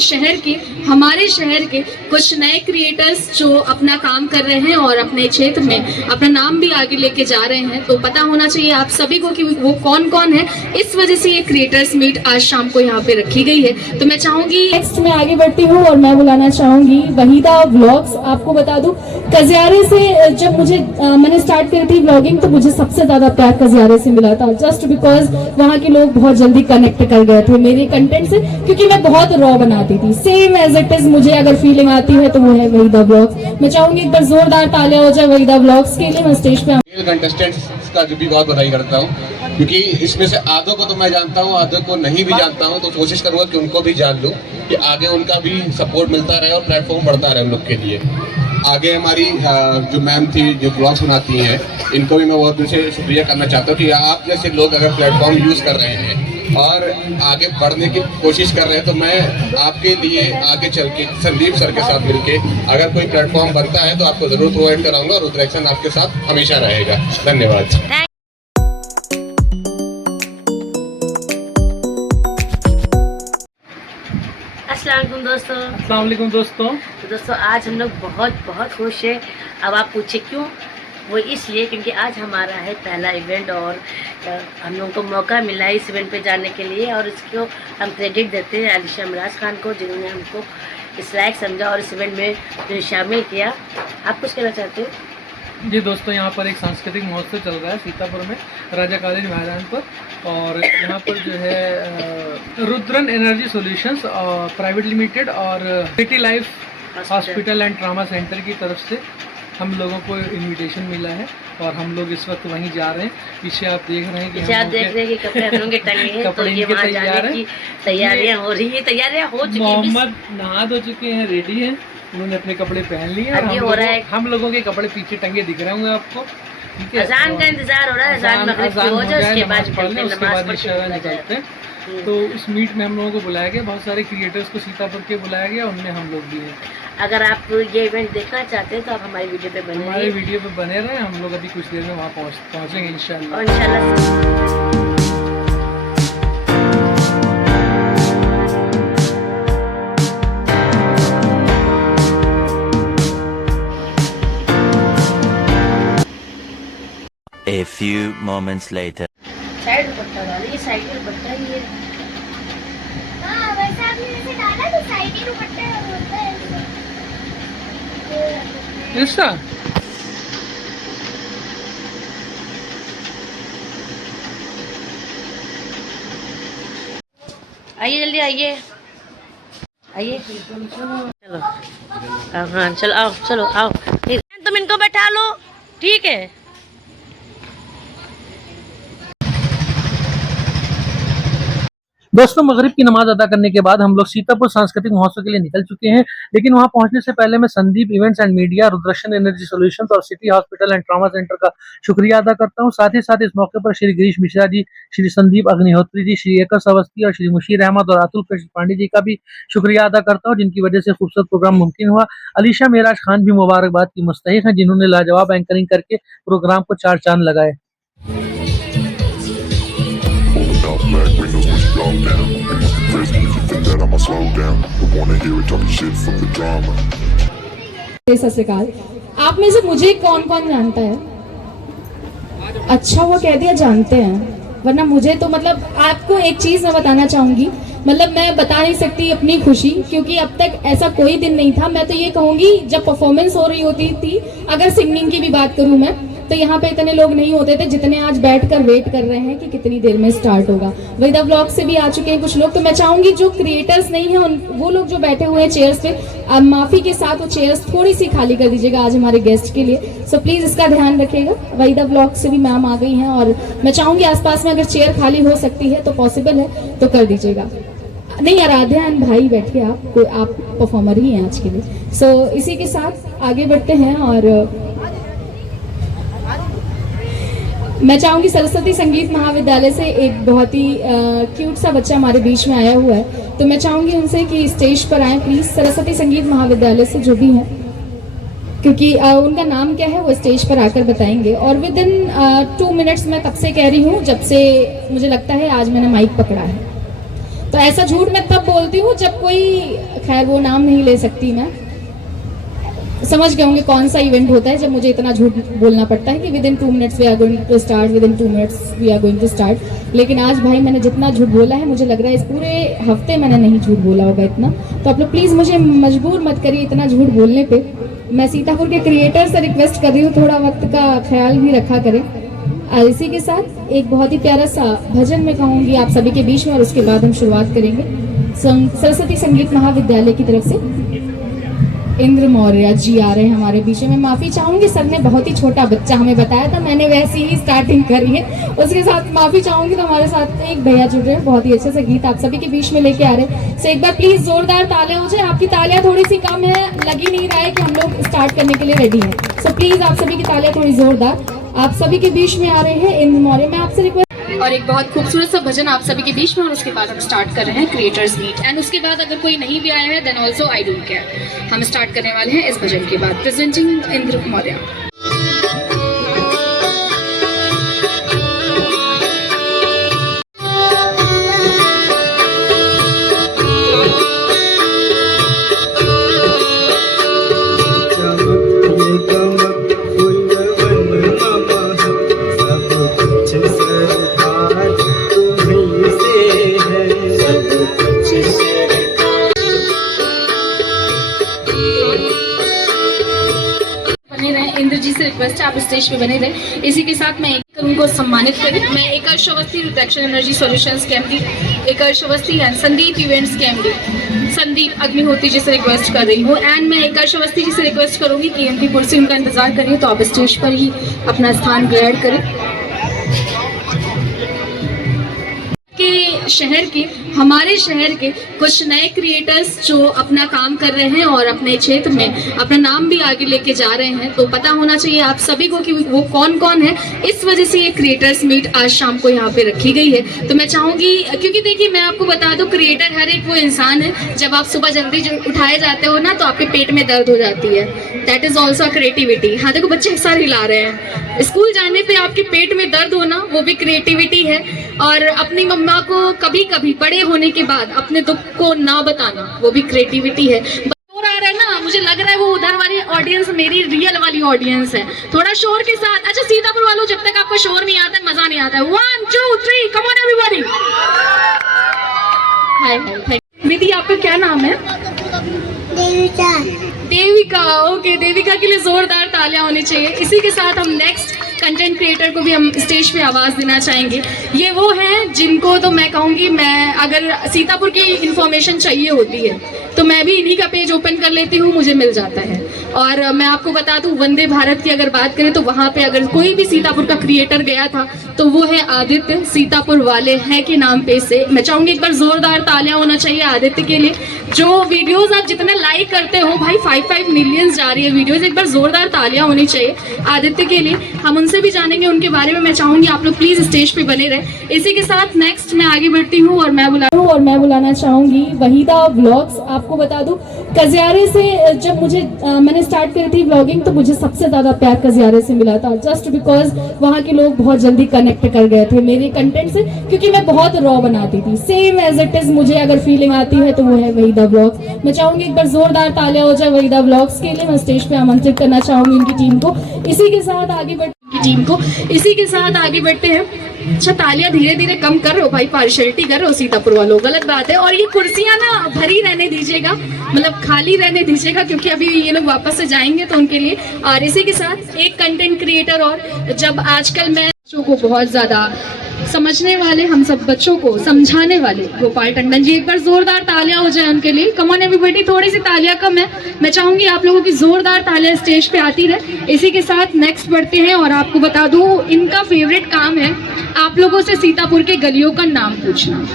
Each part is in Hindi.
शहर के, हमारे शहर के कुछ नए क्रिएटर्स जो अपना काम कर रहे हैं और अपने क्षेत्र में अपना नाम भी आगे लेके जा रहे हैं। तो पता होना चाहिए आप सभी को कि वो कौन कौन है। इस वजह से ये क्रिएटर्स मीट आज शाम को यहाँ पे रखी गई है। तो मैं चाहूंगी नेक्स्ट मैं आगे बढ़ती हूँ और मैं बुलाना चाहूंगी वहीदा व्लॉग्स। आपको बता दूं कजियारे से जब मुझे मैंने स्टार्ट करी थी व्लॉगिंग तो मुझे सबसे ज्यादा प्यार कजियारे से मिला था, जस्ट बिकॉज वहाँ के लोग बहुत जल्दी कनेक्ट कर गए थे मेरे कंटेंट से, क्योंकि मैं बहुत रॉ बनाती थी। सेम एज इट इज मुझे अगर फीलिंग आती है तो वो है वहीदा व्लॉग्स। मैं चाहूंगी एक बार जोरदार तालियां हो जाए वहीदा व्लॉग्स के लिए। मैं स्टेज पे कंटेस्टेंट्स का जो भी बहुत बधाई करता हूँ, क्योंकि इसमें से आधों को तो मैं जानता हूँ, आधों को नहीं भी जानता हूँ, तो कोशिश करूंगा कि उनको भी जान लूँ कि आगे उनका भी सपोर्ट मिलता रहे और प्लेटफॉर्म बढ़ता रहे उन लोग के लिए। आगे हमारी जो मैम थी जो ब्लॉग्स बनाती हैं, इनको भी मैं बहुत दिल से शुक्रिया करना चाहता हूँ कि आप जैसे लोग अगर प्लेटफॉर्म यूज़ कर रहे हैं और आगे बढ़ने की कोशिश कर रहे हैं, तो मैं आपके लिए आगे चल के संदीप सर के साथ मिलके अगर कोई प्लेटफॉर्म बनता है तो आपको ज़रूर प्रोवाइड कराऊंगा और रुद्रेक्शन आपके साथ हमेशा रहेगा। धन्यवाद। अस्सलाम वालेकुम दोस्तों। तो दोस्तों आज हम लोग बहुत खुश हैं। अब आप पूछे क्यों? वो इसलिए क्योंकि आज हमारा है पहला इवेंट और हम लोगों को मौका मिला है इस इवेंट पे जाने के लिए, और इसको हम क्रेडिट देते हैं आलिशा इमराज खान को, जिन्होंने हमको इस लायक समझा और इस इवेंट में जो शामिल किया। आप कुछ कहना चाहते हो? जी दोस्तों, यहाँ पर एक सांस्कृतिक महोत्सव चल रहा है सीतापुर में, राजा कॉलेज मैदान पर, और यहाँ पर जो है Rudran energy solutions private limited और city life hospital and trauma centre की तरफ से हम लोगों को इनविटेशन मिला है और हम लोग इस वक्त वहीं जा रहे हैं। पीछे आप देख रहे हैं कि कपड़े हम लोग के टंगे हैं, तो ये वहाँ जाने की तैयारियां हो रही हैं, तैयारियां हो चुकी हैं। मोहम्मद नहा धो चुके हैं, रेडी हैं, उन्होंने अपने कपड़े पहन लिए और हम लोगों के कपड़े पीछे टंगे दिख रहे होंगे आपको। ठीक है, अजान का इंतजार हो रहा है, अजान मगरिब की हो जाए उसके बाद निकलते हैं। तो इस मीट में हम लोगों को बुलाया गया, बहुत सारे क्रिएटर्स को सीतापुर के बुलाया गया, उनमें हम लोग भी हैं। अगर आप ये इवेंट देखना चाहते हैं तो आप हमारी वीडियो पे बने रहे। हम लोग अभी कुछ देर में वहाँ पहुँचेंगे इंशाल्लाह। और इंशाल्लाह A few moments later. Side दुपट्टा डालिए, साइड में दुपट्टा ही है। हाँ, वैसे आपने जैसे डाला तो साइड ही दुपट्टा होता है ऐसा। आइए जल्दी आइए, आइए चलो। हाँ चलो आओ, चलो आओ, तुम इनको बैठा लो, ठीक है। दोस्तों, मगरिब की नमाज अदा करने के बाद हम लोग सीतापुर सांस्कृतिक महोत्सव के लिए निकल चुके हैं, लेकिन वहां पहुंचने से पहले मैं Sandeep events and media, Rudrashan energy solutions और city hospital and trauma centre का शुक्रिया अदा करता हूं। साथ ही साथ इस मौके पर श्री गिरीश मिश्रा जी, श्री संदीप अग्निहोत्री जी, श्री एकस अवस्थी और श्री मुशीर अहमद और अतुल कृष्ण पांडे जी का भी शुक्रिया अदा करता हूँ, जिनकी वजह से खूबसूरत प्रोग्राम मुमकिन हुआ। अलीशा मेराज खान भी मुबारकबाद की मुस्तहिक है, जिन्होंने लाजवाब एंकरिंग करके प्रोग्राम को 4 चांद लगाए। सत श्री अकाल। आप में से मुझे कौन कौन जानता है? अच्छा, वो कह दिया जानते हैं, वरना मुझे तो मतलब आपको एक चीज मैं बताना चाहूंगी, मतलब मैं बता नहीं सकती अपनी खुशी, क्योंकि अब तक ऐसा कोई दिन नहीं था। मैं तो ये कहूंगी जब परफॉर्मेंस हो रही होती थी, अगर सिंगिंग की भी बात करूं मैं, तो यहाँ पे इतने लोग नहीं होते थे जितने आज बैठकर वेट कर रहे हैं कि कितनी देर में स्टार्ट होगा। वहीदा व्लॉग से भी आ चुके हैं कुछ लोग, तो मैं चाहूंगी जो क्रिएटर्स नहीं है वो लोग जो बैठे हुए हैं चेयर्स पे, माफी के साथ वो चेयर्स थोड़ी सी खाली कर दीजिएगा आज हमारे गेस्ट के लिए। सो प्लीज इसका ध्यान रखिएगा। वहीदा व्लॉग से भी मैम आ गई हैं और मैं चाहूंगी आसपास में अगर चेयर खाली हो सकती है तो पॉसिबल है तो कर दीजिएगा। नहीं, आराध्या एंड भाई बैठिए, आप परफॉर्मर ही हैं आज के लिए। सो इसी के साथ आगे बढ़ते हैं और मैं चाहूंगी सरस्वती संगीत महाविद्यालय से एक बहुत ही क्यूट सा बच्चा हमारे बीच में आया हुआ है, तो मैं चाहूंगी उनसे कि स्टेज पर आए प्लीज, सरस्वती संगीत महाविद्यालय से जो भी हैं, क्योंकि उनका नाम क्या है वो स्टेज पर आकर बताएंगे। और विद इन 2 मिनट्स मैं तब से कह रही हूँ जब से मुझे लगता है आज मैंने माइक पकड़ा है। तो ऐसा झूठ मैं तब बोलती हूँ जब कोई, खैर वो नाम नहीं ले सकती मैं, समझ गए होंगे कौन सा इवेंट होता है जब मुझे इतना झूठ बोलना पड़ता है कि within 2 minutes we are going to start, within 2 minutes we are going to start. लेकिन आज भाई मैंने जितना झूठ बोला है, मुझे लग रहा है इस पूरे हफ्ते मैंने नहीं झूठ बोला होगा इतना। तो आप लोग प्लीज़ मुझे मजबूर मत करिए इतना झूठ बोलने पे। मैं सीतापुर के क्रिएटर से रिक्वेस्ट कर रही हूँ थोड़ा वक्त का ख्याल भी रखा करें। इसी के साथ एक बहुत ही प्यारा सा भजन मैं कहूँगी आप सभी के बीच में, और उसके बाद हम शुरुआत करेंगे। सरस्वती संगीत महाविद्यालय की तरफ से इंद्र मौर्य जी आ रहे हैं हमारे बीच में। मैं माफ़ी चाहूँगी, सर ने बहुत ही छोटा बच्चा हमें बताया था, मैंने वैसी ही स्टार्टिंग करी है। उसके साथ माफ़ी चाहूँगी। तो हमारे साथ एक भैया जुड़ रहे हैं, बहुत ही अच्छे से गीत आप सभी के बीच में लेके आ रहे हैं। सो एक बार प्लीज़ जोरदार तालियां हो जाए। आपकी तालियां थोड़ी सी कम है, लग ही नहीं रहा है कि हम लोग स्टार्ट करने के लिए रेडी हैं। सो प्लीज़ आप सभी की तालियां थोड़ी जोरदार। आप सभी के बीच में आ रहे हैं इंद्र मौर्य। मैं आपसे रिक्वेस्ट, और एक बहुत खूबसूरत सा भजन आप सभी के बीच में, और उसके बाद हम स्टार्ट कर रहे हैं क्रिएटर्स मीट। एंड उसके बाद अगर कोई नहीं भी आया है then also I don't care. हम स्टार्ट करने वाले हैं इस भजन के बाद। प्रेजेंटिंग इंद्र मौर्य। इंद्र जी से रिक्वेस्ट है आप स्टेज पे बने रहे। इसी के साथ मैं उनको सम्मानित करूँ। मैं एकर्ष अवस्थी रुद्राक्ष एनर्जी सॉल्यूशंस के MD, Ekarsh Awasthi and Sandeep events के एमडी संदीप अग्निहोत्री जी से रिक्वेस्ट कर रही हूँ। एंड मैं एकर्ष अवस्थी जी से रिक्वेस्ट करूँगी कि उनकी कुर्सी उनका इंतजार करिए, तो आप स्टेज पर ही अपना स्थान ग्रहण करें। शहर के, हमारे शहर के कुछ नए क्रिएटर्स जो अपना काम कर रहे हैं और अपने क्षेत्र में अपना नाम भी आगे लेके जा रहे हैं, तो पता होना चाहिए आप सभी को कि वो कौन कौन है। इस वजह से ये क्रिएटर्स मीट आज शाम को यहाँ पे रखी गई है। तो मैं चाहूँगी, क्योंकि देखिए मैं आपको बता दूँ, क्रिएटर हर एक वो इंसान है, जब आप सुबह जल्दी उठाए जाते हो ना तो आपके पेट में दर्द हो जाती है। That is also creativity. हाँ देखो बच्चे सर हिला रहे हैं। स्कूल जाने पे आपके पेट में दर्द होना वो भी क्रिएटिविटी है। और अपनी मम्मा को कभी कभी बड़े होने के बाद अपने दुख को ना बताना वो भी क्रिएटिविटी है। शोर आ रहा है ना, मुझे लग रहा है वो उधर वाली ऑडियंस मेरी रियल वाली ऑडियंस है। थोड़ा शोर के साथ। अच्छा सीतापुर वालों, जब तक आपको शोर नहीं आता है मजा नहीं आता है। 1 2 3 कम ऑन एवरीबॉडी। हाय दीदी, आपका क्या नाम है? देविका। देविका, ओके। देविका के लिए जोरदार तालियां होनी चाहिए। इसी के साथ हम नेक्स्ट कंटेंट क्रिएटर को भी हम स्टेज पे आवाज़ देना चाहेंगे। ये वो हैं जिनको तो मैं कहूँगी, मैं अगर सीतापुर की इंफॉर्मेशन चाहिए होती है तो मैं भी इन्हीं का पेज ओपन कर लेती हूँ, मुझे मिल जाता है। और मैं आपको बता दूँ, वंदे भारत की अगर बात करें तो वहाँ पे अगर कोई भी सीतापुर का क्रिएटर गया था तो वो है आदित्य, सीतापुर वाले हैं के नाम पे से। मैं चाहूँगी एक बार जोरदार तालियां होना चाहिए आदित्य के लिए। जो वीडियोस आप जितने लाइक करते हो भाई, 5 मिलियंस जा रही है वीडियोस, एक बार जोरदार तालियां होनी चाहिए आदित्य के लिए। हम उनसे भी जानेंगे उनके बारे में। मैं चाहूँगी आप लोग प्लीज स्टेज पे बने रहे। इसी के साथ नेक्स्ट मैं आगे बढ़ती हूँ और मैं बुलाना चाहूँगी वहीदा व्लॉग्स। आपको बता दूँ, कजियारे से जब मुझे मैंने स्टार्ट करी थी व्लॉगिंग तो मुझे सबसे ज़्यादा प्यार कजियारे से मिला था, जस्ट बिकॉज वहाँ के लोग बहुत जल्दी कनेक्ट कर गए थे मेरे कंटेंट से, क्योंकि मैं बहुत रॉ बनाती थी। सेम एज इट इज मुझे अगर फीलिंग आती है तो वो है वहीदा व्लॉग्स। मैं चाहूँगी एक बार जोरदार तालियां हो जाए वहीदा व्लॉग्स के लिए। मैं स्टेज पे आमंत्रित करना चाहूँगी उनकी टीम को। इसी के साथ आगे बढ़ते हैं। अच्छा तालियां धीरे धीरे कम कर रहे हो भाई, पार्शियलिटी कर रहे हो सीतापुर वालों, गलत बात है। और ये कुर्सियां ना भरी रहने दीजिएगा, मतलब खाली रहने दीजिएगा, क्योंकि अभी ये लोग वापस से जाएंगे तो उनके लिए। और इसी के साथ एक कंटेंट क्रिएटर, और जब आजकल मैं बच्चों को बहुत ज़्यादा समझने वाले, हम सब बच्चों को समझाने वाले गोपाल टंडन जी, एक बार जोरदार तालियां हो जाए उनके लिए। Come on everybody. थोड़ी सी तालियां कम है, मैं चाहूंगी आप लोगों की जोरदार तालियां स्टेज पे आती रहे। इसी के साथ नेक्स्ट बढ़ते हैं और आपको बता दूं इनका फेवरेट काम है आप लोगों से सीतापुर के गलियों का नाम पूछना।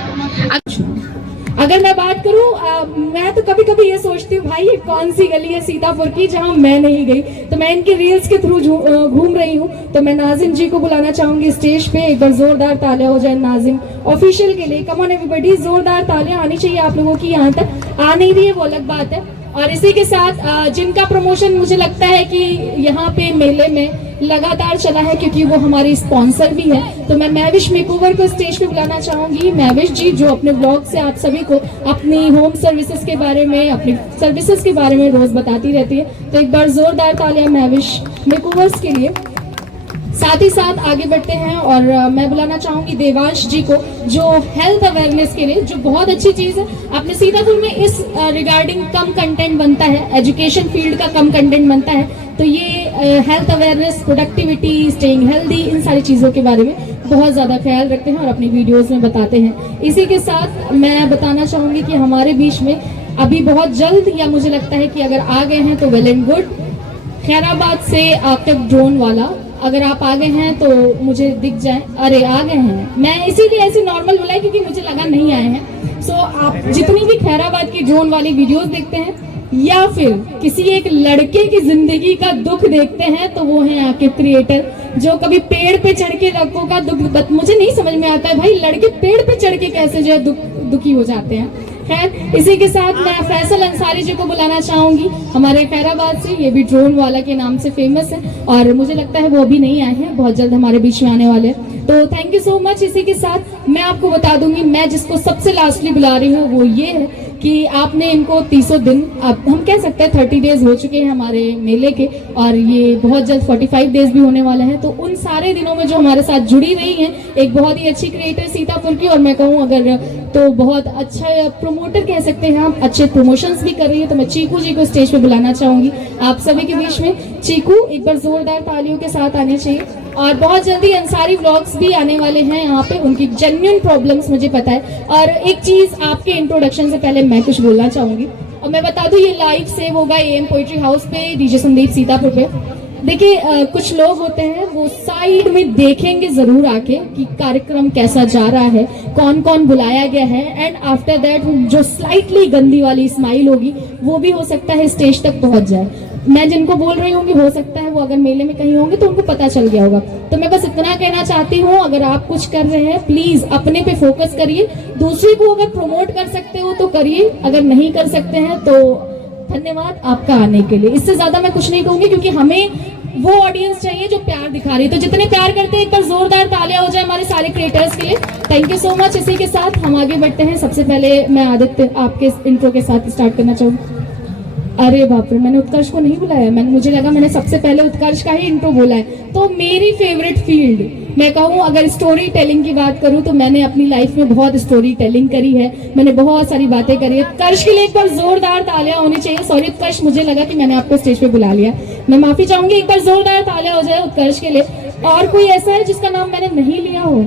अगर मैं बात करूं, मैं तो कभी कभी ये सोचती हूँ भाई ये कौन सी गली है सीतापुर की जहां मैं नहीं गई, तो मैं इनके रील्स के थ्रू घूम रही हूँ। तो मैं नाजिम जी को बुलाना चाहूंगी स्टेज पे। एक बार जोरदार तालियां हो जाए नाजिम ऑफिशियल के लिए। कम ऑन एवरीबॉडी, जोरदार तालियां आनी चाहिए आप लोगों की। यहाँ तक आ नहीं रही है वो अलग बात है। और इसी के साथ जिनका प्रमोशन मुझे लगता है कि यहाँ पे मेले में लगातार चला है, क्योंकि वो हमारे स्पॉन्सर भी है, तो मैं मैविश मेकओवर को स्टेज पे बुलाना चाहूंगी। मैविश जी जो अपने ब्लॉग से आप सभी को अपनी होम सर्विसेज के बारे में, अपनी सर्विसेज के बारे में रोज बताती रहती है, तो एक बार जोरदार तालियां मैविश मेकओवर्स के लिए। साथ ही साथ आगे बढ़ते हैं और मैं बुलाना चाहूंगी देवांश जी को, जो हेल्थ अवेयरनेस के लिए, जो बहुत अच्छी चीज है। अपने सीतापुर में इस रिगार्डिंग कम कंटेंट बनता है, एजुकेशन फील्ड का कम कंटेंट बनता है, तो ये health awareness, productivity, staying healthy, इन सारी चीजों के बारे में बहुत ज्यादा ख्याल रखते हैं और अपनी वीडियोज में बताते हैं। इसी के साथ मैं बताना चाहूंगी कि हमारे बीच में अभी बहुत जल्द, या मुझे लगता है कि अगर आ गए हैं तो वेल एंड गुड, खैराबाद से आपका ड्रोन वाला, अगर आप आ गए हैं तो मुझे दिख जाए। अरे आ गए हैं, मैं इसीलिए ऐसे नॉर्मल बुलाई क्योंकि मुझे लगा नहीं आए हैं। सो आप जितनी भी खैराबाद की ड्रोन वाली वीडियोस देखते हैं या फिर किसी एक लड़के की जिंदगी का दुख देखते हैं, तो वो है आकिब क्रिएटर, जो कभी पेड़ पे चढ़ के लड़कों का दुख, मुझे नहीं समझ में आता है भाई लड़के पेड़ पे चढ़ के कैसे जो है दुखी हो जाते हैं। खैर, इसी के साथ मैं फैसल अंसारी जी को बुलाना चाहूंगी, हमारे खैराबाद से, ये भी ड्रोन वाला के नाम से फेमस है और मुझे लगता है वो अभी नहीं आए हैं, बहुत जल्द हमारे बीच में आने वाले हैं, तो थैंक यू सो मच। इसी के साथ मैं आपको बता दूंगी, मैं जिसको सबसे लास्टली बुला रही हूँ वो ये है कि आपने इनको 300 दिन, अब हम कह सकते हैं 30 डेज हो चुके हैं हमारे मेले के, और ये बहुत जल्द 45 डेज भी होने वाले हैं, तो उन सारे दिनों में जो हमारे साथ जुड़ी रही हैं, एक बहुत ही अच्छी क्रिएटर सीतापुर की, और मैं कहूँ अगर तो बहुत अच्छा प्रमोटर कह सकते हैं आप, अच्छे प्रमोशंस भी कर रही है, तो मैं चीकू जी को स्टेज पे बुलाना चाहूंगी आप सभी के बीच में। चीकू एक बार जोरदार तालियों के साथ आने चाहिए। और बहुत जल्दी अंसारी व्लॉग्स भी आने वाले हैं यहाँ पे, उनकी जेन्युइन प्रॉब्लम्स मुझे पता है। और एक चीज आपके इंट्रोडक्शन से पहले मैं कुछ बोलना चाहूंगी, और मैं बता दूं ये लाइव सेव होगा एम पोइट्री हाउस पे, डीजे संदीप सीतापुर पे। देखिए कुछ लोग होते हैं वो साइड में देखेंगे जरूर आके कि कार्यक्रम कैसा जा रहा है, कौन कौन बुलाया गया है, एंड आफ्टर दैट जो स्लाइटली गंदी वाली स्माइल होगी वो भी हो सकता है स्टेज तक पहुंच जाए। मैं जिनको बोल रही होंगी हो सकता है वो अगर मेले में कहीं होंगे तो उनको पता चल गया होगा। तो मैं बस इतना कहना चाहती हूँ, अगर आप कुछ कर रहे हैं प्लीज अपने पे फोकस करिए, दूसरे को अगर प्रमोट कर सकते हो तो करिए, अगर नहीं कर सकते हैं तो धन्यवाद आपका आने के लिए। इससे ज्यादा मैं कुछ नहीं कहूंगी, क्योंकि हमें वो ऑडियंस चाहिए जो प्यार दिखा रही है, तो जितने प्यार करते हैं एक बार जोरदार तालियां हो जाए हमारे सारे क्रिएटर्स के लिए। Thank you so much. इसी के साथ हम आगे बढ़ते हैं। सबसे पहले मैं आदित्य आपके इंट्रो के साथ स्टार्ट करना चाहूंगी। अरे बाप रे, मैंने उत्कर्ष को नहीं बुलाया, मुझे लगा मैंने सबसे पहले उत्कर्ष का ही इंट्रो बोला है। तो मेरी फेवरेट फील्ड, मैं कहूँ अगर स्टोरी टेलिंग की बात करूँ तो मैंने अपनी लाइफ में बहुत स्टोरी टेलिंग करी है, मैंने बहुत सारी बातें करी है। उत्कर्ष के लिए एक बार जोरदार तालियां होनी चाहिए। सॉरी उत्कर्ष, मुझे लगा कि मैंने आपको स्टेज पे बुला लिया, मैं माफी चाहूंगी। एक बार जोरदार तालियां हो जाए उत्कर्ष के लिए। और कोई ऐसा है जिसका नाम मैंने नहीं लिया हो?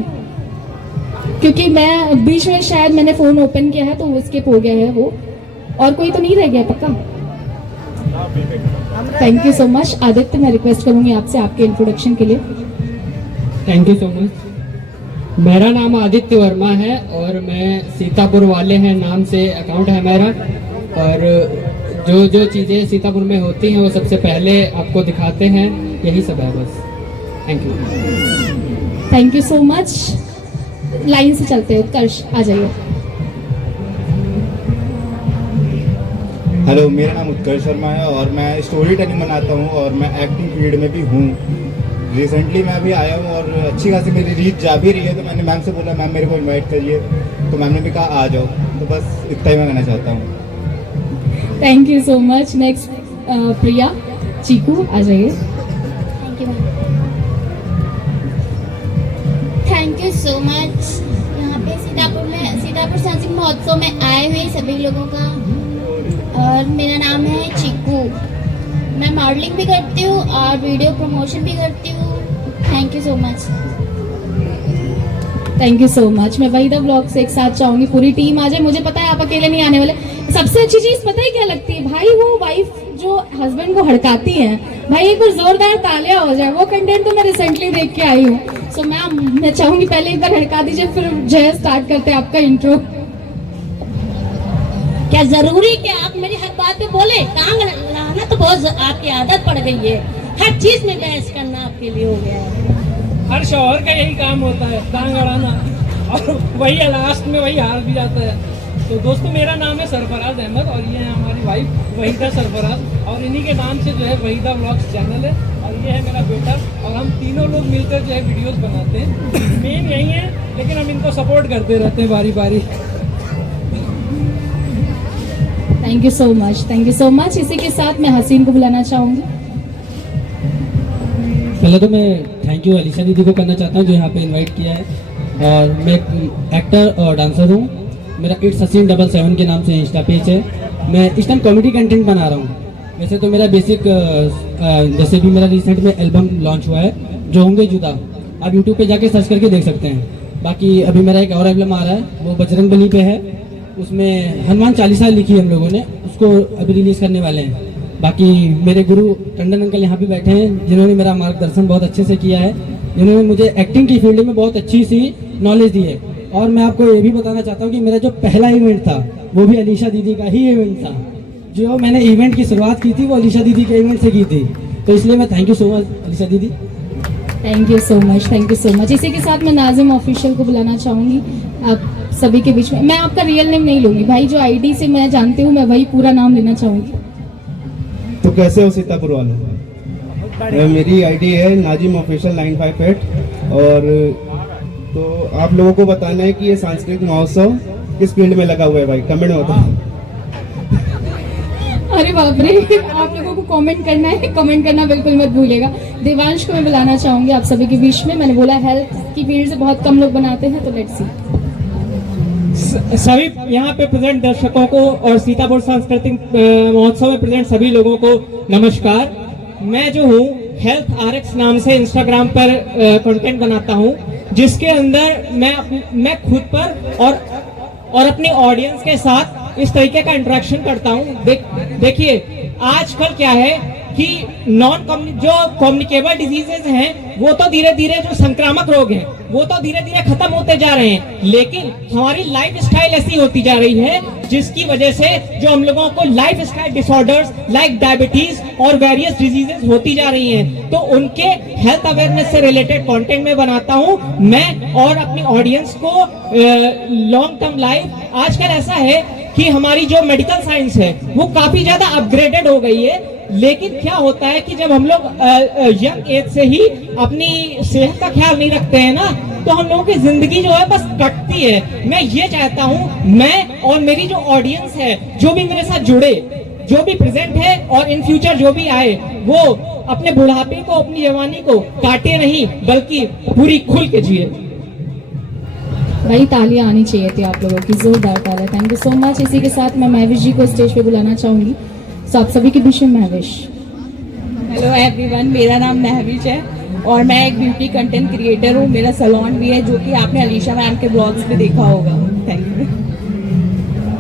क्योंकि मैं बीच में शायद मैंने फोन ओपन किया है तो स्किप हो गया है वो। और कोई तो नहीं रह गया पक्का? Thank you so much. Aditya, मैं रिक्वेस्ट करूंगी आपसे आपके इंट्रोडक्शन के लिए। Thank you so much. मेरा नाम आदित्य वर्मा है और मैं सीतापुर वाले हैं नाम से अकाउंट है मेरा, और जो जो चीज़ें सीतापुर में होती हैं वो सबसे पहले आपको दिखाते हैं, यही सब है बस। Thank you. Thank you so much. Line से चलते हैं, उत्कर्ष आ जाइए। हेलो, मेरा नाम उत्कर्ष शर्मा है और मैं स्टोरी टेलिंग बनाता हूँ और मैं एक्टिंग फील्ड में भी हूँ। रिसेंटली मैं अभी आया हूँ और अच्छी खासी मेरी रीच जा भी रही है, तो मैंने मैम से बोला मैम मेरे को इनवाइट करिए, तो मैम ने भी कहा आ जाओ। तो बस इतना ही मैं कहना चाहता हूँ। Thank you so much. Next Priya, Chiku आ जाइए। Thank you ma'am. Thank you so much. यहाँ पे सीतापुर सांस्कृतिक महोत्सव में आए हुए सभी लोगों का, और मेरा नाम है चीकू। मैं मॉडलिंग भी करती हूँ और वीडियो प्रमोशन भी करती हूँ। Thank you so much. Thank you so much. मैं वही द ब्लॉग से एक साथ चाहूंगी पूरी टीम आ जाए। मुझे पता है आप अकेले नहीं आने वाले। सबसे अच्छी चीज पता है क्या लगती है भाई? वो वाइफ जो हस्बैंड को हड़काती है, भाई एक बार जोरदार तालियां हो जाए। वो कंटेंट तो मैं रिसेंटली देख के आई हूँ। सो मैं चाहूंगी पहले एक बार हड़का दीजिए, फिर जो है स्टार्ट करते हैं आपका इंट्रो। क्या जरूरी कि आप मेरी हर बात पे बोले? टांग लाना तो बहुत आपकी आदत पड़ गई है, हर चीज में बहस करना आपके लिए हो गया है। हर शौहर का यही काम होता है, टांग अड़ाना, और वही लास्ट में वही हार भी जाता है। तो दोस्तों मेरा नाम है सरफराज अहमद और ये है हमारी वाइफ वहीदा सरफराज और इन्हीं के नाम से जो है वहीदा व्लॉग्स चैनल है और ये है मेरा बेटा और हम तीनों लोग मिलकर जो है वीडियोस बनाते हैं। मेन यही है लेकिन हम इनको सपोर्ट करते रहते हैं बारी बारी। Thank you so much, thank you so much. इसी के साथ मैं हसीन को बुलाना चाहूँगी। पहले तो मैं थैंक यू अलीशा दीदी को करना चाहता हूँ जो यहाँ पे इनवाइट किया है। और मैं एक एक्टर और डांसर हूँ। मेरा इट्स हसीन 77 के नाम से इंस्टा पेज है। मैं इस टाइम कॉमेडी कंटेंट बना रहा हूँ। वैसे तो मेरा बेसिक जैसे भी मेरा रिसेंट में एल्बम लॉन्च हुआ है जो होंगे जुदा, आप यूट्यूब पे जाके सर्च करके देख सकते हैं। बाकी अभी मेरा एक और एल्बम आ रहा है वो बजरंग बली पे है, उसमें हनुमान चालीसा लिखी है हम लोगों ने, उसको अभी रिलीज़ करने वाले हैं। बाकी मेरे गुरु टंडन अंकल यहाँ पे बैठे हैं जिन्होंने मेरा मार्गदर्शन बहुत अच्छे से किया है, जिन्होंने मुझे एक्टिंग की फील्ड में बहुत अच्छी सी नॉलेज दी है। और मैं आपको ये भी बताना चाहता हूँ कि मेरा जो पहला इवेंट था वो भी अलीशा दीदी का ही इवेंट था। जो मैंने इवेंट की शुरुआत की थी वो अलीशा दीदी के इवेंट से की थी, तो इसलिए मैं thank you so much Alisha दीदी। Thank you so much, thank you so much. इसी के साथ मैं नाजिम ऑफिशियल को बुलाना चाहूँगी आप सभी के बीच में। मैं आपका रियल नेम नहीं लूँगी भाई, जो आईडी से मैं जानती हूँ मैं वही पूरा नाम लेना चाहूँगी। तो कैसे हो सीतापुर वाले? मेरी आईडी है नाजिम ऑफिशियल 958 और तो आप लोगों को बताना है कि ये सांस्कृतिक महोत्सव किस फील्ड में लगा हुआ है भाई, कमेंट में बताओ। अरे बाप रे, आप लोगों को कमेंट करना है, कमेंट करना बिल्कुल मत भूलिएगा। देवांश को मैं बुलाना चाहूँगी आप सभी के बीच में। मैंने बोला हेल्थ की फील्ड से बहुत कम लोग बनाते हैं, तो लेट्स सी। सभी यहाँ पे प्रेजेंट दर्शकों को और सीतापुर सांस्कृतिक महोत्सव में प्रेजेंट सभी लोगों को नमस्कार। मैं जो हूँ हेल्थ आरएक्स नाम से इंस्टाग्राम पर कंटेंट बनाता हूँ, जिसके अंदर मैं खुद पर और अपनी ऑडियंस के साथ इस तरीके का इंटरेक्शन करता हूँ। देखिए आजकल क्या है कि जो कम्युनिकेबल डिजीजेज हैं वो तो धीरे धीरे, जो संक्रामक रोग हैं वो तो धीरे धीरे खत्म होते जा रहे हैं, लेकिन हमारी लाइफ स्टाइल ऐसी होती जा रही है जिसकी वजह से जो हम लोगों को life style disorders like diabetes और वेरियस डिजीजेज होती जा रही हैं। तो उनके हेल्थ अवेयरनेस से रिलेटेड कंटेंट में बनाता हूं मैं और अपनी ऑडियंस को लॉन्ग टर्म लाइफ। आजकल ऐसा है कि हमारी जो मेडिकल साइंस है वो काफी ज्यादा अपग्रेडेड हो गई है, लेकिन क्या होता है कि जब हम लोग यंग एज से ही अपनी सेहत का ख्याल नहीं रखते हैं ना, तो हम लोगों की जिंदगी जो है बस कटती है। मैं ये चाहता हूँ मैं और मेरी जो ऑडियंस है, जो भी मेरे साथ जुड़े, जो भी प्रेजेंट है और इन फ्यूचर जो भी आए, वो अपने बुढ़ापे को, अपनी जवानी को काटे नहीं बल्कि पूरी खुल के जिए। भाई तालियां आनी चाहिए थी आप लोगों की, जोरदार तालियां। Thank you so much. इसी के साथ मैं महविश जी को स्टेज पे बुलाना चाहूंगी। तो आप सभी के बीच में महविश। हेलो एवरीवन, मेरा नाम महविश है और मैं एक ब्यूटी कंटेंट क्रिएटर हूँ। मेरा सैलून भी है जो कि आपने अलीशा मैम के ब्लॉग्स पे देखा होगा। Thank you,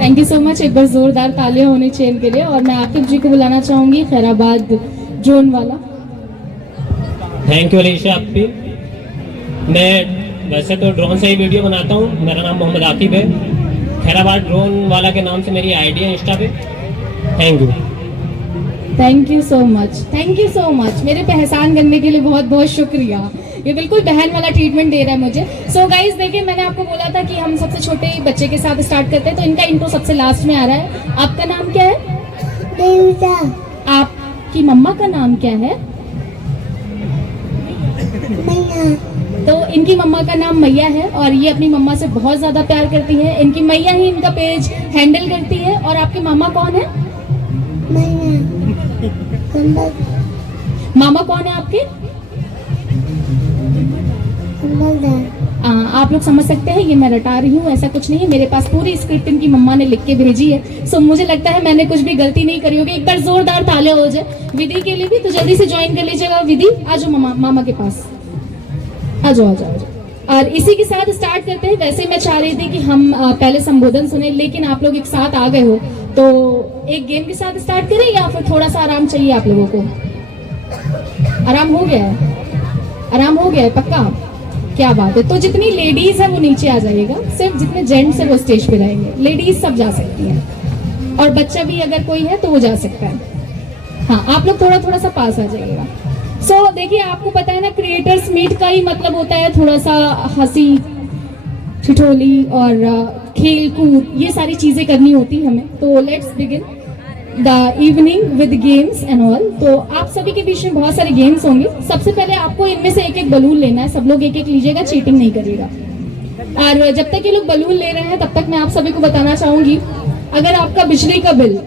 thank you so much. एक बार जोरदार तालियां होनी चाहिए इनके लिए। और मैं आकिब जी को बुलाना चाहूंगी, खैराबाद जोन वाला। थैंक यू अलीशा आपकी। मैं वैसे तो ड्रोन से ही वीडियो बनाता हूँ। मेरा नाम मोहम्मद आकिब है। खैराबाद ड्रोन वाला के नाम से मेरी आईडी है इंस्टा पे। Thank you, thank you so much, thank you so much. मेरे पे एहसान करने के लिए बहुत बहुत शुक्रिया। ये बिल्कुल बहन वाला ट्रीटमेंट दे रहा है मुझे। सो गाइज देखिए, मैंने आपको बोला था कि हम सबसे छोटे बच्चे के साथ स्टार्ट करते हैं, तो इनका इंट्रो सबसे लास्ट में आ रहा है। आपका नाम क्या है? देविता। आपकी मम्मा का नाम क्या है? मैया। तो इनकी मम्मा का नाम मैया है और ये अपनी मम्मा से बहुत ज्यादा प्यार करती है। इनकी मैया ही इनका पेज हैंडल करती है। और आपके मामा कौन है? मामा कौन है आपके? आप लोग समझ सकते हैं ये मैं रटा रही हूँ, ऐसा कुछ नहीं है। मेरे पास पूरी स्क्रिप्ट इनकी मम्मा ने लिख के भेजी है। सो मुझे लगता है मैंने कुछ भी गलती नहीं करी होगी। एक बार जोरदार तालियां हो जाए विधि के लिए भी, तो जल्दी से ज्वाइन कर लीजिएगा। विधि आ जाओ मामा के पास, आ जाओ आ जाओ। और इसी के साथ स्टार्ट करते हैं। वैसे मैं चाह रही थी कि हम पहले संबोधन सुने, लेकिन आप लोग एक साथ आ गए हो, तो एक गेम के साथ स्टार्ट करें या फिर थोड़ा सा आराम चाहिए आप लोगों को? आराम हो गया है? आराम हो गया है पक्का? क्या बात है। तो जितनी लेडीज है वो नीचे आ जाइएगा, सिर्फ जितने जेंट्स है वो स्टेज पे रहेंगे। लेडीज सब जा सकती हैं और बच्चा भी अगर कोई है तो वो जा सकता है। हाँ, आप लोग थोड़ा थोड़ा सा पास आ जाइएगा। सो देखिए, आपको पता है ना, क्रिएटर्स मीट का ही मतलब होता है थोड़ा सा हंसी ठिठोली और खेल कूद ये सारी चीज़ें करनी होती हैं हमें। तो let's begin the evening with games and all. तो आप सभी के बीच में बहुत सारे गेम्स होंगे। सबसे पहले आपको इनमें से एक एक बलून लेना है, सब लोग एक एक लीजिएगा, चीटिंग नहीं करिएगा। और जब तक ये लोग बलून ले रहे हैं तब तक मैं आप सभी को बताना चाहूंगी, अगर आपका बिजली का बिल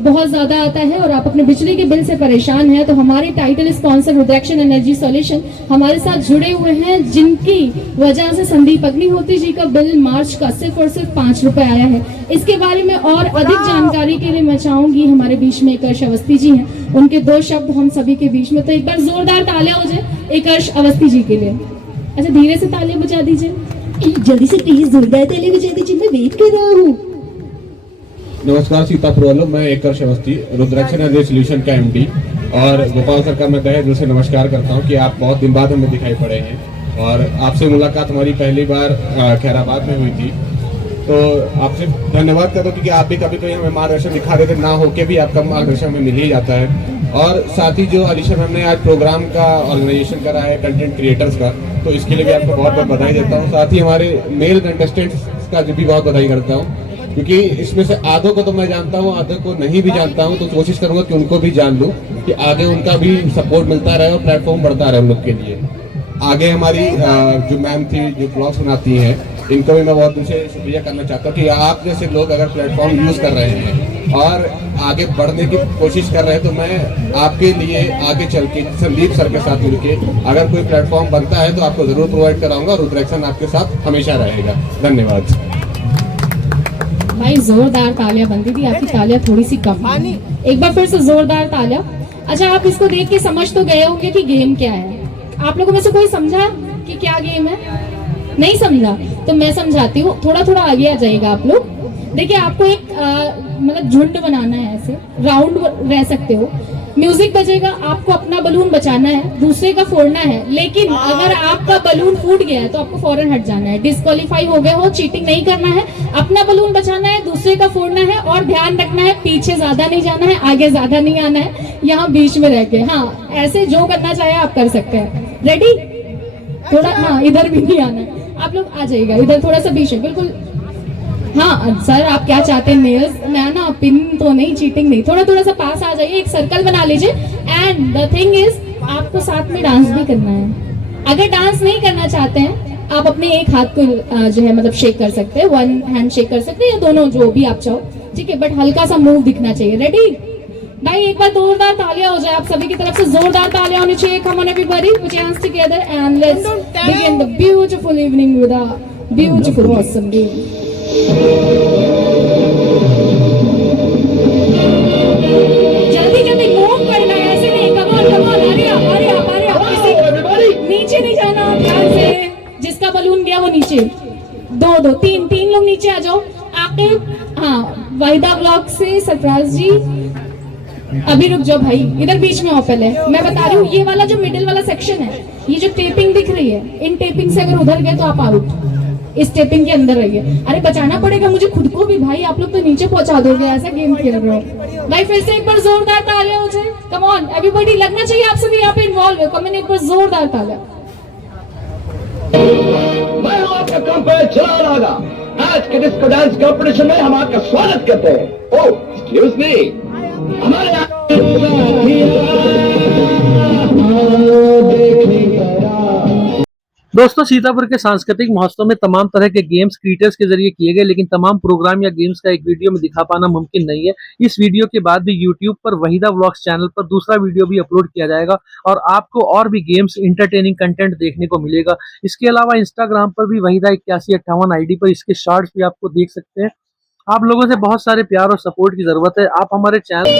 बहुत ज्यादा आता है और आप अपने बिजली के बिल से परेशान हैं तो हमारे टाइटल स्पॉन्सर रुद्राक्शन एनर्जी सॉल्यूशन हमारे साथ जुड़े हुए हैं, जिनकी वजह से संदीप अग्निहोत्री जी का बिल मार्च का सिर्फ और सिर्फ 5 रुपए आया है। इसके बारे में और अधिक जानकारी के लिए मैं चाहूंगी, हमारे बीच में एकर्ष अवस्थी जी हैं, उनके 2 शब्द हम सभी के बीच में। तो एक बार जोरदार तालियां हो जाए एकर्ष अवस्थी जी के लिए। अच्छा धीरे से तालियां बजा दीजिए, जल्दी से प्लीज जोरदार तालियां बजा दीजिए, मैं वेट कर रहा हूँ। नमस्कार सीतापुर वालों, मैं एकर्ष अवस्थी रुद्राक्शन एनर्जी सॉल्यूशन का एमडी और गोपाल सर का मैं तहे दिल से नमस्कार करता हूं कि आप बहुत दिन बाद हमें दिखाई पड़े हैं और आपसे मुलाकात हमारी पहली बार खैराबाद में हुई थी। तो आपसे धन्यवाद करता हूं क्योंकि आप भी कभी कभी हमें मार्गदर्शन दिखा देते, ना होके भी आपका मार्गदर्शन हमें मिल ही जाता है। और साथ ही जो अलीशा मैम ने आज प्रोग्राम का ऑर्गेनाइजेशन करा है कंटेंट क्रिएटर्स का, तो इसके लिए भी आपको बहुत बहुत बधाई देता हूँ। साथ ही हमारे मेल कंटेस्टेंट्स का भी बहुत बधाई करता हूँ क्योंकि इसमें से आधों को तो मैं जानता हूँ, आधों को नहीं भी जानता हूँ, तो कोशिश करूंगा कि उनको भी जान लूं कि आगे उनका भी सपोर्ट मिलता रहे और प्लेटफॉर्म बढ़ता रहे उन लोग के लिए। आगे हमारी जो मैम थी जो ब्लॉग्स बनाती हैं, इनको भी मैं बहुत दिल से शुक्रिया करना चाहता हूँ कि आप जैसे लोग अगर प्लेटफॉर्म यूज कर रहे हैं और आगे बढ़ने की कोशिश कर रहे हैं, तो मैं आपके लिए आगे चल के संदीप सर के साथ मिलके अगर कोई प्लेटफॉर्म बनता है तो आपको जरूर प्रोवाइड कराऊंगा। रुद्राक्शन आपके साथ हमेशा रहेगा। धन्यवाद भाई, जोरदार तालियां बनती थी, आपकी तालियां थोड़ी सी कम है। एक बार फिर से जोरदार तालियां। अच्छा आप इसको देख के समझ तो गए होंगे कि गेम क्या है। आप लोगों में से कोई समझा कि क्या गेम है? नहीं समझा तो मैं समझाती हूँ, थोड़ा थोड़ा आगे आ जाएगा आप लोग। देखिए आपको एक मतलब झुंड बनाना है, ऐसे राउंड रह सकते हो, म्यूजिक बजेगा, आपको अपना बलून बचाना है, दूसरे का फोड़ना है। लेकिन अगर आपका बलून फूट गया है तो आपको फौरन हट जाना है, डिस्क्वालीफाई हो गए हो, चीटिंग नहीं करना है, अपना बलून बचाना है, दूसरे का फोड़ना है और ध्यान रखना है पीछे ज्यादा नहीं जाना है, आगे ज्यादा नहीं आना है, यहाँ बीच में रह के। हाँ ऐसे जो करना चाहे आप कर सकते हैं। रेडी? थोड़ा हाँ इधर भी नहीं आना है, आप लोग आ जाइएगा इधर थोड़ा सा बीच में, बिल्कुल। हाँ सर आप क्या चाहते हैं? नेल्स मैं ना पिन तो नहीं, चीटिंग नहीं, थोड़ा थोड़ा सा पास आ जाइए, एक सर्कल बना लीजिए। एंड द थिंग इज आपको साथ में डांस भी करना है। अगर डांस नहीं करना चाहते हैं आप अपने एक हाथ को जो है मतलब शेक कर सकते हैं, 1 हैंड शेक कर सकते हैं या दोनों जो भी आप चाहो, ठीक है, बट हल्का सा मूव दिखना चाहिए। रेडी भाई? एक बार जोरदार तालियां हो जाए आप सभी की तरफ से, जोरदार तालियां होनी चाहिए। Come on everybody, put your hands together and let's begin the beautiful evening with a beautiful awesome game. जल्दी जल्दी मूव करना है, ऐसे नहीं। कम ऑन हरी आप नीचे नहीं जाना, ध्यान से। जिसका बलून गया वो नीचे, 2 3 लोग नीचे आ जाओ। आकिब, हाँ वाहिदा ब्लॉग से सरफराज जी, अभी रुक जाओ भाई, इधर बीच में आओ। पहले मैं बता रही हूँ, ये वाला जो मिडिल वाला सेक्शन है, ये जो टेपिंग दिख रही है, इन टेपिंग से अगर उधर गए तो आप आउट, इस टेपिंग के अंदर रहिए। अरे बचाना पड़ेगा मुझे खुद को भी भाई, आप लोग तो नीचे पहुंचा दोगे, ऐसा गेम खेल रहे हो भाई। फिर से एक बार जोरदार तालियां हो जाए। कम ऑन एवरीबॉडी, लगना चाहिए आप सभी यहाँ पे इन्वॉल्व है। कम इन, एक बार जोरदार तालियां। मैं हूँ आपका कंपेयर चला रहा। आज के डिस्को डांस कंपटीशन में हम आपका स्वागत करते हैं। ओह एक्सक्यूज मी, हमारे दोस्तों सीतापुर के सांस्कृतिक महोत्सव में तमाम तरह के गेम्स क्रिएटर्स के जरिए किए गए, लेकिन तमाम प्रोग्राम या गेम्स का एक वीडियो में दिखा पाना मुमकिन नहीं है। इस वीडियो के बाद भी यूट्यूब पर वहीदा व्लॉग्स चैनल पर दूसरा वीडियो भी अपलोड किया जाएगा और आपको और भी गेम्स इंटरटेनिंग कंटेंट देखने को मिलेगा। इसके अलावा इंस्टाग्राम पर भी वहीदा 8158 आईडी पर इसके शॉर्ट्स भी आपको देख सकते हैं। आप लोगों से बहुत सारे प्यार और सपोर्ट की जरूरत है। आप हमारे चैनल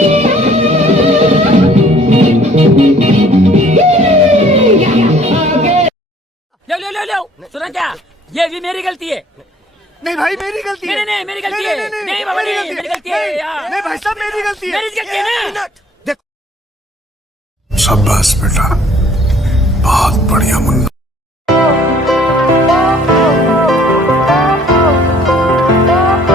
लो सुना क्या? ये भी मेरी गलती है। नहीं भाई मेरी गलती है। नहीं मेरी गलती है। नहीं बाबा नहीं मेरी गलती है यार। नहीं भाई साहब मेरी गलती है। मेरी गलती है ना। शाबाश बेटा।